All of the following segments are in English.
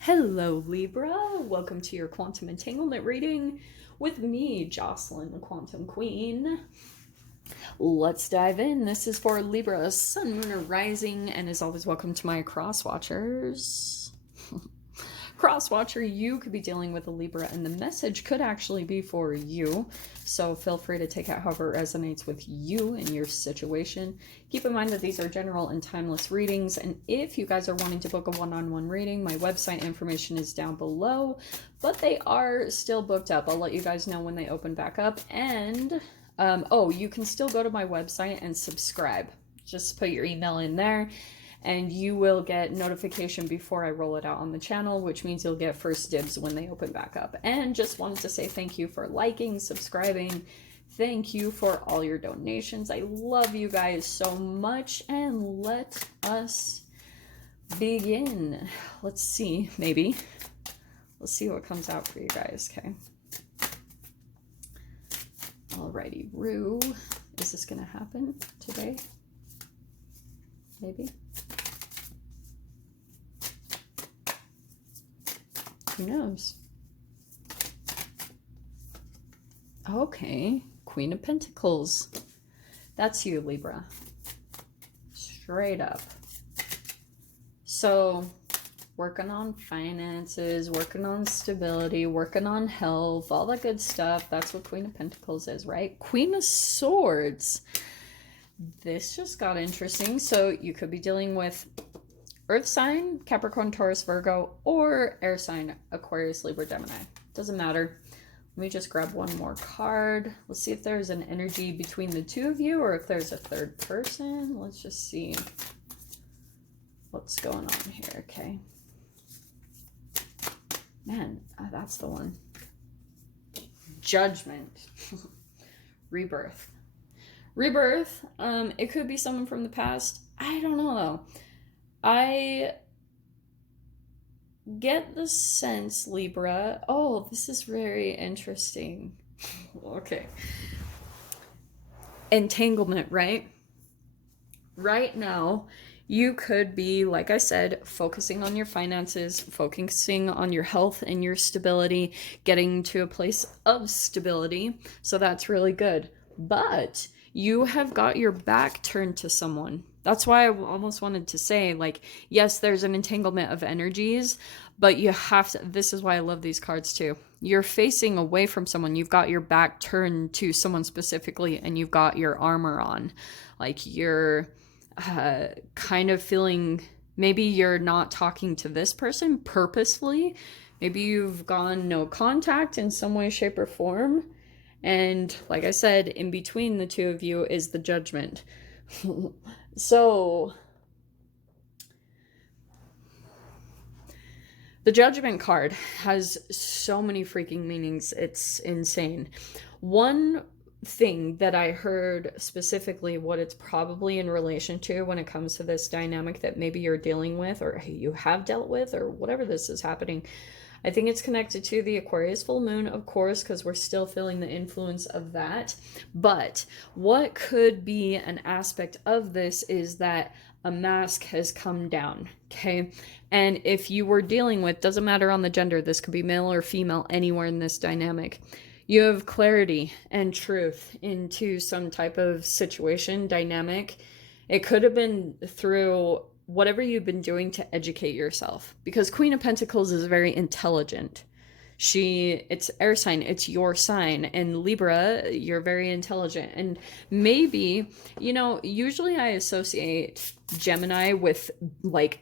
Hello, Libra. Welcome to your quantum entanglement reading with me, Jocelyn, the Quantum Queen. Let's dive in. This is for Libra, Sun, Moon, or Rising, and as always, welcome to my cross watchers. Cross watcher, you could be dealing with a Libra, and the message could actually be for you. So feel free to take it however it resonates with you and your situation. Keep in mind that these are general and timeless readings, and if you guys are wanting to book a one-on-one reading, my website information is down below, but they are still booked up. I'll let you guys know when they open back up. And oh, you can still go to my website and subscribe. Just put your email in there and you will get notification before I roll it out on the channel, which means you'll get first dibs when they open back up. And just wanted to say thank you for liking, subscribing. Thank you for all your donations. I love you guys so much, and let us begin. Let's see, maybe. Let's see what comes out for you guys, okay? Alrighty, Rue. Is this gonna happen today? Maybe? Who knows? Okay, Queen of Pentacles. That's you, Libra. Straight up. So, working on finances, working on stability, working on health, all that good stuff. That's what Queen of Pentacles is, right? Queen of Swords. This just got interesting. So you could be dealing with Earth sign, Capricorn, Taurus, Virgo, or air sign, Aquarius, Libra, Gemini. Doesn't matter. Let me just grab one more card. Let's see if there's an energy between the two of you or if there's a third person. Let's just see what's going on here, okay? Man, that's the one. Judgment. Rebirth. Rebirth, it could be someone from the past. I don't know, though. I get the sense, Libra. Oh, this is very interesting. Okay. Entanglement, right? Right now, you could be, like I said, focusing on your finances, focusing on your health and your stability, getting to a place of stability. So that's really good. But you have got your back turned to someone. That's why I almost wanted to say, like, yes, there's an entanglement of energies, but you have to, this is why I love these cards too. You're facing away from someone. You've got your back turned to someone specifically, and you've got your armor on. Like, you're kind of feeling, maybe you're not talking to this person purposefully. Maybe you've gone no contact in some way, shape, or form. And like I said, in between the two of you is the Judgment. So the Judgment card has so many freaking meanings. It's insane. One thing that I heard specifically, what it's probably in relation to when it comes to this dynamic that maybe you're dealing with, or you have dealt with, or whatever this is happening, I think it's connected to the Aquarius full moon, of course, because we're still feeling the influence of that. But what could be an aspect of this is that a mask has come down, okay? And if you were dealing with, doesn't matter on the gender, this could be male or female, anywhere in this dynamic, you have clarity and truth into some type of situation, dynamic. It could have been through whatever you've been doing to educate yourself, because Queen of Pentacles is very intelligent. It's air sign, it's your sign, and Libra, you're very intelligent. And maybe, you know, usually I associate Gemini with like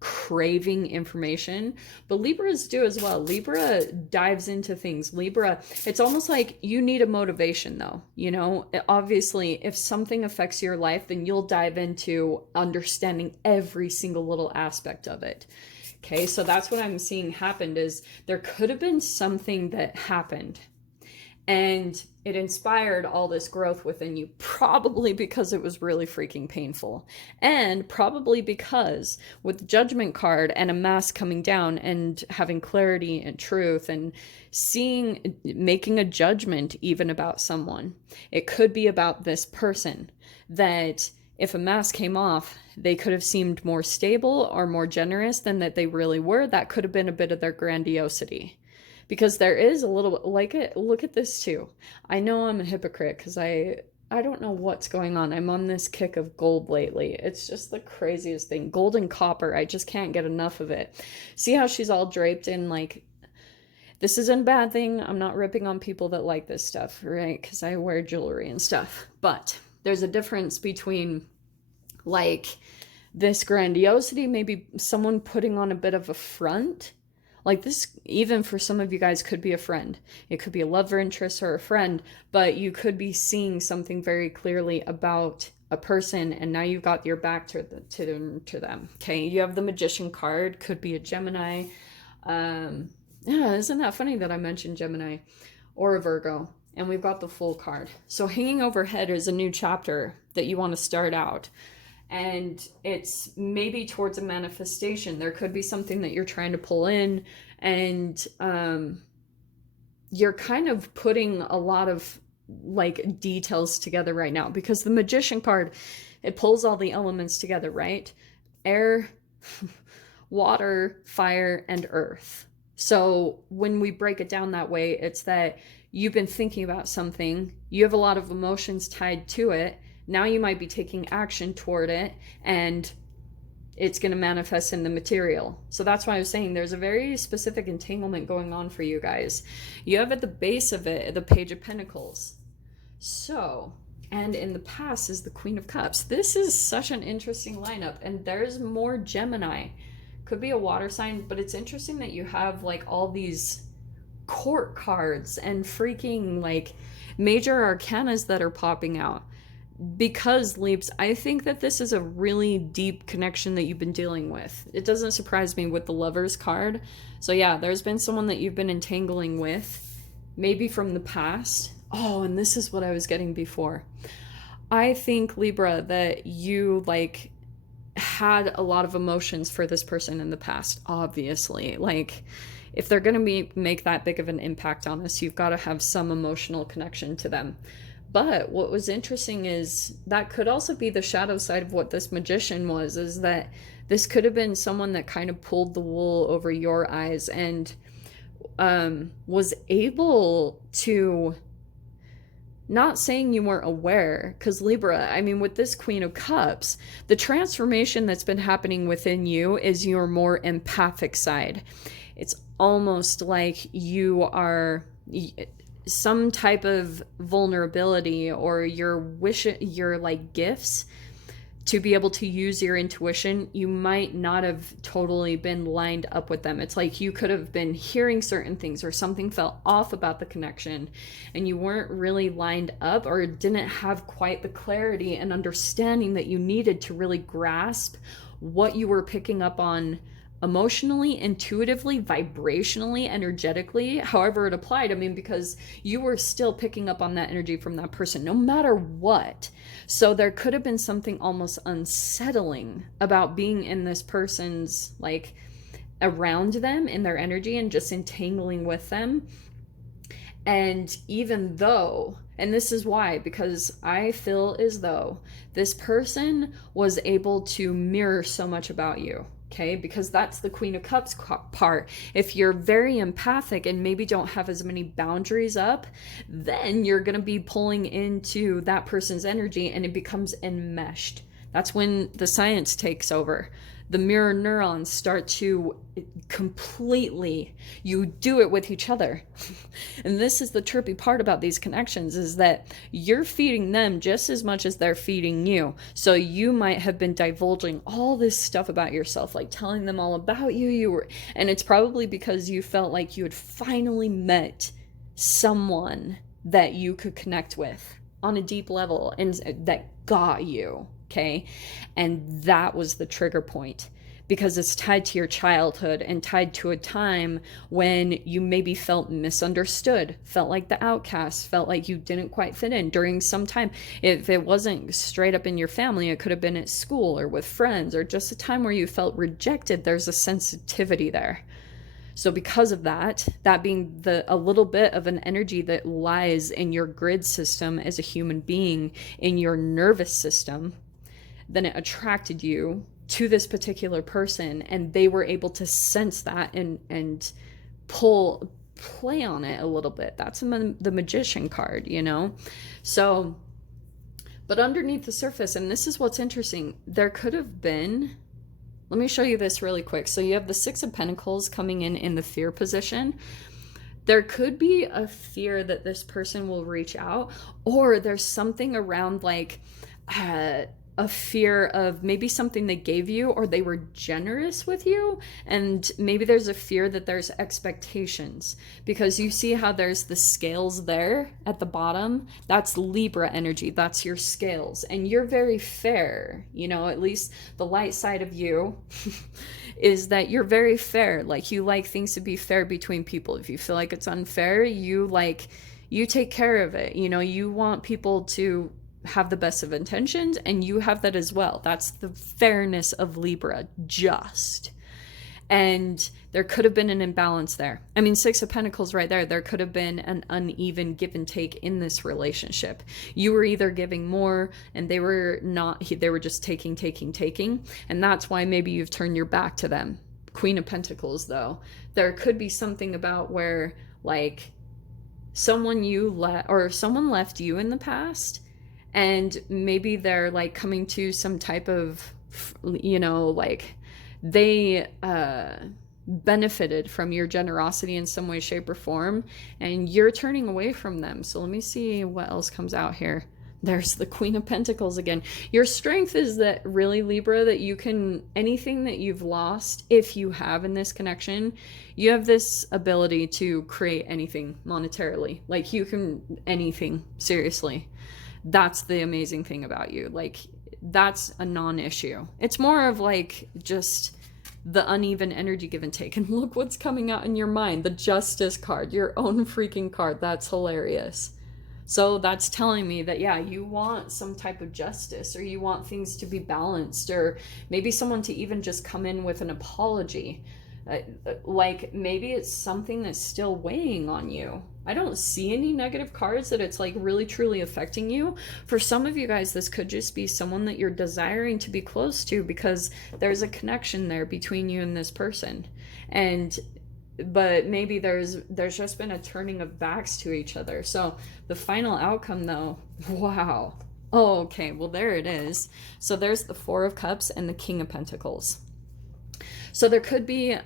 craving information, but Libras do as well. Libra dives into things. Libra, it's almost like you need a motivation though, you know. Obviously, if something affects your life, then you'll dive into understanding every single little aspect of it. Okay, so that's what I'm seeing happened, is there could have been something that happened and it inspired all this growth within you, probably because it was really freaking painful. And probably because with the Judgment card and a mask coming down and having clarity and truth and making a judgment even about someone, it could be about this person that if a mask came off, they could have seemed more stable or more generous than that they really were. That could have been a bit of their grandiosity. Because there is a little, like, look at this too. I know I'm a hypocrite because I don't know what's going on. I'm on this kick of gold lately. It's just the craziest thing. Gold and copper, I just can't get enough of it. See how she's all draped in, like, this isn't a bad thing. I'm not ripping on people that like this stuff, right? Because I wear jewelry and stuff. But there's a difference between, like, this grandiosity, maybe someone putting on a bit of a front. Like, this, even for some of you guys, could be a friend. It could be a lover interest or a friend, but you could be seeing something very clearly about a person, and now you've got your back to them. Okay, you have the Magician card, could be a Gemini. Yeah, isn't that funny that I mentioned Gemini or a Virgo? And we've got the Fool card. So hanging overhead is a new chapter that you want to start out. And it's maybe towards a manifestation. There could be something that you're trying to pull in, and you're kind of putting a lot of, like, details together right now, because the Magician card, it pulls all the elements together, right? Air, water, fire, and earth. So when we break it down that way, it's that you've been thinking about something, you have a lot of emotions tied to it. Now you might be taking action toward it, and it's going to manifest in the material. So that's why I was saying there's a very specific entanglement going on for you guys. You have at the base of it the Page of Pentacles. So, and in the past is the Queen of Cups. This is such an interesting lineup, and there's more Gemini. Could be a water sign, but it's interesting that you have, like, all these court cards and freaking, like, major arcanas that are popping out. Because, Leaps, I think that this is a really deep connection that you've been dealing with. It doesn't surprise me with the Lovers card. So yeah, there's been someone that you've been entangling with, maybe from the past. Oh, and this is what I was getting before. I think, Libra, that you, like, had a lot of emotions for this person in the past, obviously. Like, if they're going to make that big of an impact on us, you've got to have some emotional connection to them. But what was interesting is that could also be the shadow side of what this Magician was, is that this could have been someone that kind of pulled the wool over your eyes and was able to, not saying you weren't aware, because Libra, I mean, with this Queen of Cups, the transformation that's been happening within you is your more empathic side. It's almost like you are some type of vulnerability, or your wish, your, like, gifts to be able to use your intuition, you might not have totally been lined up with them. It's like you could have been hearing certain things, or something felt off about the connection, and you weren't really lined up, or didn't have quite the clarity and understanding that you needed to really grasp what you were picking up on emotionally, intuitively, vibrationally, energetically, however it applied. I mean, because you were still picking up on that energy from that person, no matter what. So there could have been something almost unsettling about being in this person's, like, around them, in their energy, and just entangling with them. And even though, and this is why, because I feel as though this person was able to mirror so much about you. Okay, because that's the Queen of Cups part. If you're very empathic and maybe don't have as many boundaries up, then you're going to be pulling into that person's energy, and it becomes enmeshed. That's when the science takes over. The mirror neurons start to completely, you do it with each other. And this is the trippy part about these connections, is that you're feeding them just as much as they're feeding you. So you might have been divulging all this stuff about yourself, like telling them all about you, and it's probably because you felt like you had finally met someone that you could connect with on a deep level, and that got you. Okay, and that was the trigger point, because it's tied to your childhood and tied to a time when you maybe felt misunderstood, felt like the outcast, felt like you didn't quite fit in during some time. If it wasn't straight up in your family, it could have been at school or with friends, or just a time where you felt rejected. There's a sensitivity there. So because of that, that being a little bit of an energy that lies in your grid system as a human being, in your nervous system, then it attracted you to this particular person, and they were able to sense that and play on it a little bit. That's the Magician card, you know? So, but underneath the surface, and this is what's interesting, there could have been, let me show you this really quick. So you have the Six of Pentacles coming in the fear position. There could be a fear that this person will reach out, or there's something around like a fear of maybe something they gave you, or they were generous with you, and maybe there's a fear that there's expectations, because you see how there's the scales there at the bottom. That's Libra energy. That's your scales, and you're very fair, you know, at least the light side of you is that you're very fair. Like, you like things to be fair between people. If you feel like it's unfair, you take care of it, you know. You want people to have the best of intentions, and you have that as well. That's the fairness of Libra, just. And there could have been an imbalance there. I mean, Six of Pentacles right there. There could have been an uneven give and take in this relationship. You were either giving more, and they were not. They were just taking. And that's why maybe you've turned your back to them. Queen of Pentacles, though. There could be something about where, like, someone left you in the past, and maybe they're like coming to some type of, you know, like they benefited from your generosity in some way, shape, or form, and you're turning away from them. So let me see what else comes out here. There's the Queen of Pentacles again. Your strength is that, really, Libra, that you can, anything that you've lost, if you have in this connection, you have this ability to create anything monetarily. Like, you can, anything, seriously. That's the amazing thing about you. Like, that's a non-issue. It's more of like just the uneven energy give and take. And look what's coming out in your mind. The Justice card, your own freaking card. That's hilarious. So that's telling me that, yeah, you want some type of justice, or you want things to be balanced, or maybe someone to even just come in with an apology. Like, maybe it's something that's still weighing on you. I don't see any negative cards that it's like really truly affecting you. For some of you guys, this could just be someone that you're desiring to be close to, because there's a connection there between you and this person. But maybe there's just been a turning of backs to each other. So the final outcome, though, wow. Oh, okay, well, there it is. So there's the Four of Cups and the King of Pentacles. So there could be,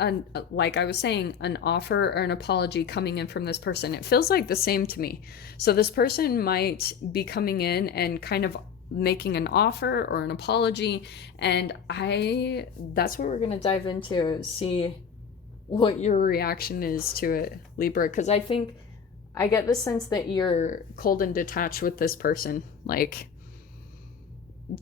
like I was saying, an offer or an apology coming in from this person. It feels like the same to me. So this person might be coming in and kind of making an offer or an apology. And that's what we're going to dive into, see what your reaction is to it, Libra. Because I think I get the sense that you're cold and detached with this person. Like,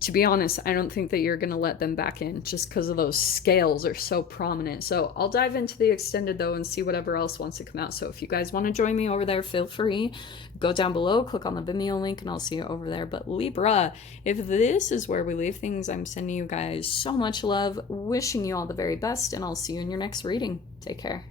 to be honest, I don't think that you're going to let them back in, just because of those scales are so prominent. So I'll dive into the extended, though, and see whatever else wants to come out. So if you guys want to join me over there, feel free. Go down below, click on the Vimeo link, and I'll see you over there. But Libra, if this is where we leave things, I'm sending you guys so much love, wishing you all the very best, and I'll see you in your next reading. Take care.